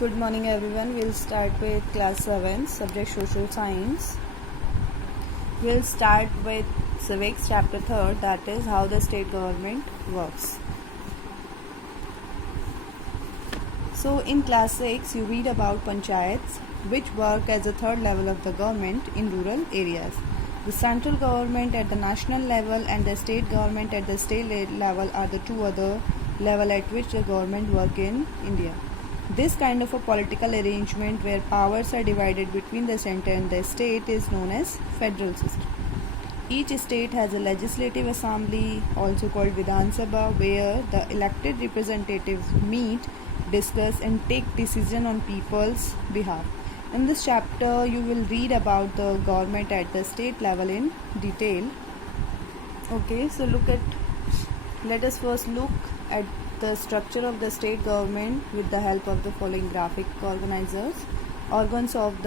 Good morning everyone. We'll start with class 7 subject social science. We'll start with civics chapter 3rd, that is how the state government works. So in class 6 you read about panchayats which work as a third level of the government in rural areas. The central government at the national level and the state government at the state level are the two other level at which the government work in India. This kind of a political arrangement where powers are divided between the center and the state is known as federal system. Each state has a legislative assembly, also called Vidhan Sabha, where the elected representatives meet, discuss and take decision on people's behalf. In this chapter, you will read about the government at the state level in detail. Okay, so let us first look at the structure of the state government with the help of the following graphic organizers. Organs of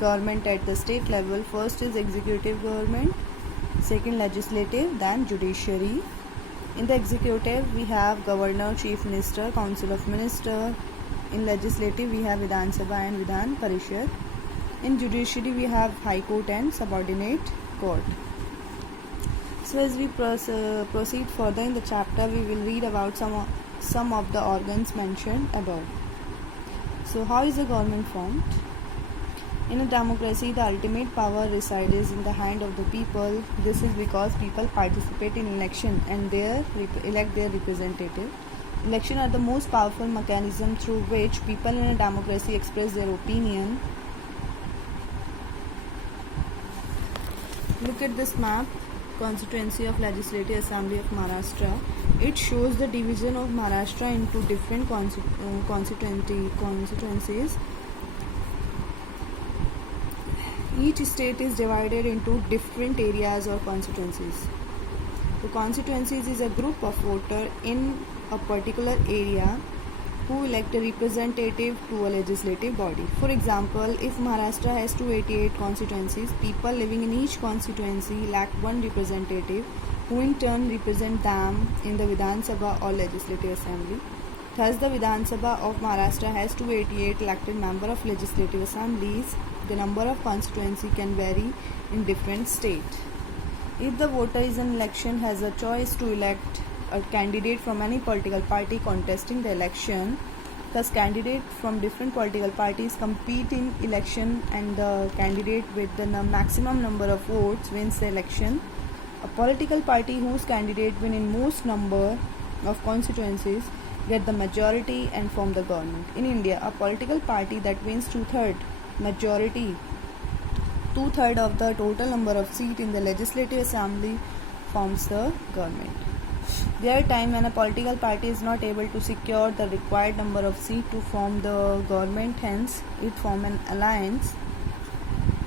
government at the state level: first is executive government, second legislative, then judiciary. In the executive we have governor, chief minister, council of minister. In legislative we have Vidhan Sabha and Vidhan Parishad. In judiciary we have high court and subordinate court. So as we proceed further in the chapter, we will read about some of the organs mentioned above. So how is the government formed? In a democracy, the ultimate power resides in the hand of the people. This is because people participate in election and elect their representative. Election are the most powerful mechanism through which people in a democracy express their opinion. Look at this map. Constituency of Legislative Assembly of Maharashtra. It shows the division of Maharashtra into different constituencies. Each state is divided into different areas or constituencies. The constituencies is a group of voters in a particular area who elect a representative to a legislative body. For example, if Maharashtra has 288 constituencies, people living in each constituency elect one representative who in turn represent them in the Vidhan Sabha or Legislative Assembly. Thus, the Vidhan Sabha of Maharashtra has 288 elected members of legislative assemblies. The number of constituency can vary in different states. If the voter is in election has a choice to elect a candidate from any political party contesting the election, thus candidates from different political parties compete in election and the candidate with the maximum number of votes wins the election. A political party whose candidate win in most number of constituencies get the majority and form the government. In India, a political party that wins two-thirds of the total number of seats in the legislative assembly forms the government. There are times when a political party is not able to secure the required number of seats to form the government, hence it forms an alliance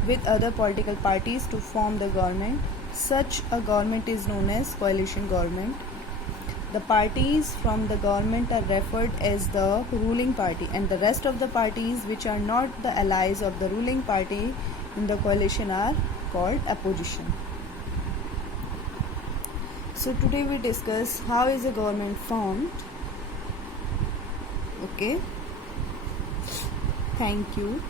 with other political parties to form the government. Such a government is known as coalition government. The parties from the government are referred as the ruling party, and the rest of the parties which are not the allies of the ruling party in the coalition are called opposition. So today we discuss how is a government formed. Okay. Thank you.